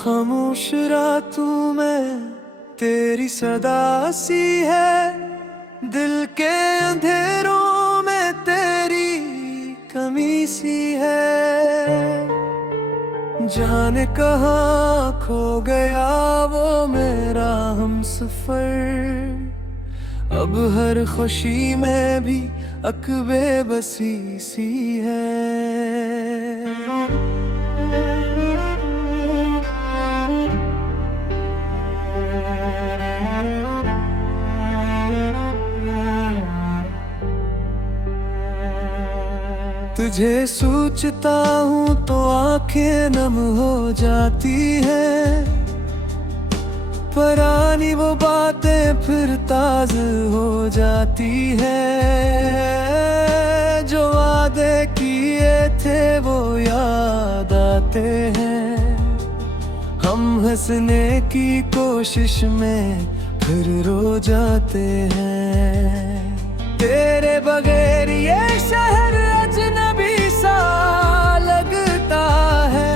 खामोश रातों में तेरी सदा सी है, दिल के अंधेरों में तेरी कमी सी है। जाने कहाँ खो गया वो मेरा हमसफर, अब हर खुशी में भी अकबे बसी सी है। तुझे सोचता हूँ तो आंखें नम हो जाती है, पुरानी वो बातें फिर ताज़ा हो जाती है। जो वादे किए थे वो याद आते हैं, हम हंसने की कोशिश में फिर रो जाते हैं। तेरे बगैर ये शहर अजनबी सा लगता है,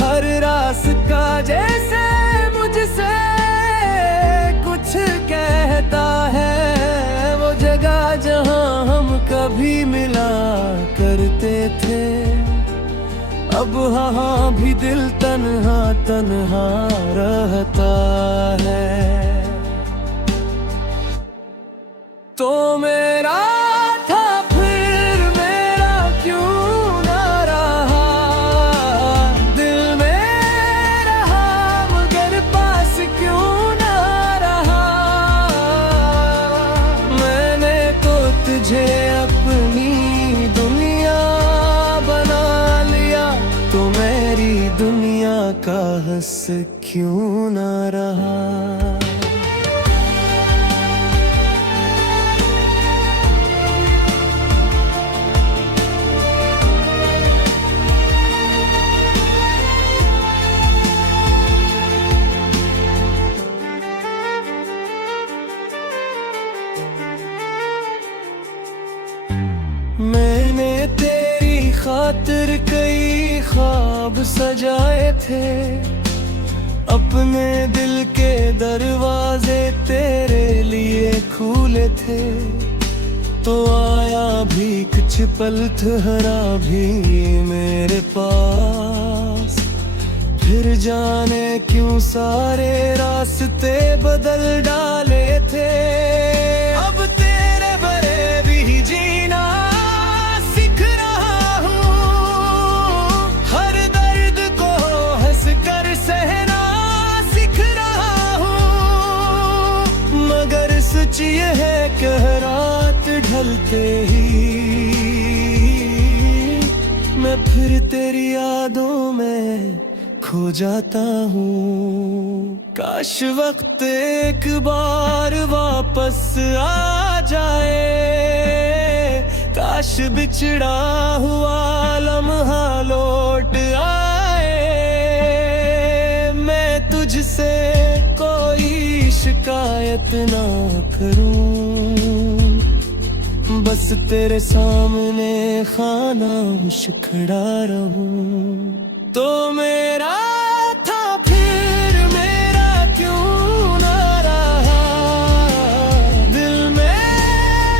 हर रास्ता जैसे मुझसे कुछ कहता है। वो जगह जहां हम कभी मिला करते थे, अब वहाँ भी दिल तन्हा तन्हा रहता है। तो मेरा था फिर मेरा क्यों ना रहा, दिल में रहा मगर पास क्यों ना रहा। मैंने तो तुझे अपनी दुनिया बना लिया, तो मेरी दुनिया का हिस्सा क्यों ना रहा। मैंने तेरी खातिर कई ख्वाब सजाए थे, अपने दिल के दरवाजे तेरे लिए खुले थे। तो आया भी कुछ पल ठहरा भी मेरे पास, फिर जाने क्यों सारे रास्ते बदल डाले थे। अब तेरे बरे भी जीना सीख रहा हूँ, हर दर्द को हंस कर सहना सीख रहा हूँ। मगर सच ये है कि रात ढलते ही मैं फिर तेरी यादों में खो जाता हूँ। काश वक्त एक बार वापस आ जाए, काश बिछड़ा हुआ लम्हा लौट आए। मैं तुझसे कोई शिकायत ना करूँ, बस तेरे सामने खामोश खड़ा रहूं। तो मेरा था फिर मेरा क्यों ना रहा, दिल में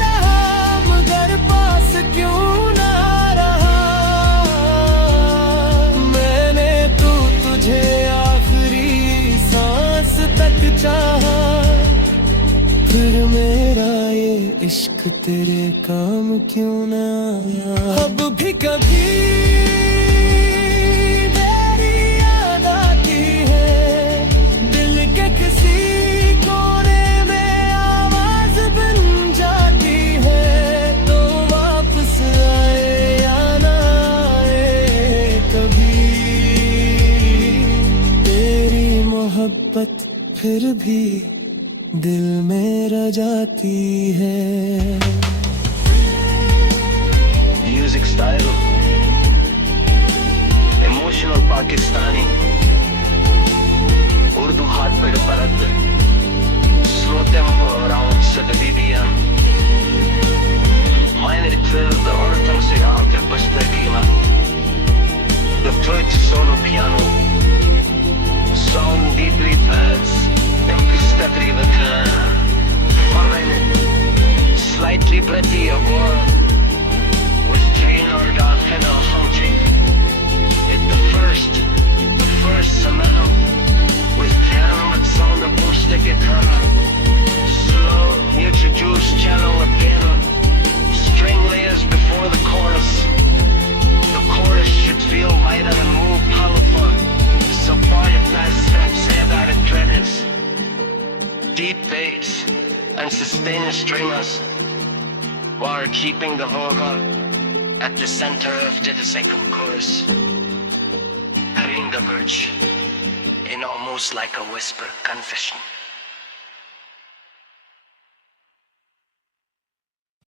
रहा मगर पास क्यों ना रहा। मैंने तो तुझे आखिरी सांस तक चाहा, फिर मेरा ये इश्क तेरे काम क्यों ना आया। अब भी कभी फिर भी दिल में रह जाती है। Music style emotional Pakistani, Urdu हाथ पे परत, slow tempo around 7 BPM. Meine Ritzwelle, Ordnungsjahr, der Beste Gila. The Deutsche Solo Piano. song deeply past and pistatrivatana. Foreign, slightly pretty a war was tailored on henna hunting. At the first amount was talents on the acoustic guitar. Slow, introduced channel again. String layers before the chorus. The chorus should feel lighter and more powerful. So far your fast steps head out of credits. Deep bass and sustained stringers while keeping the vocal at the center of the second chorus. Hitting the bridge in almost like a whisper confession.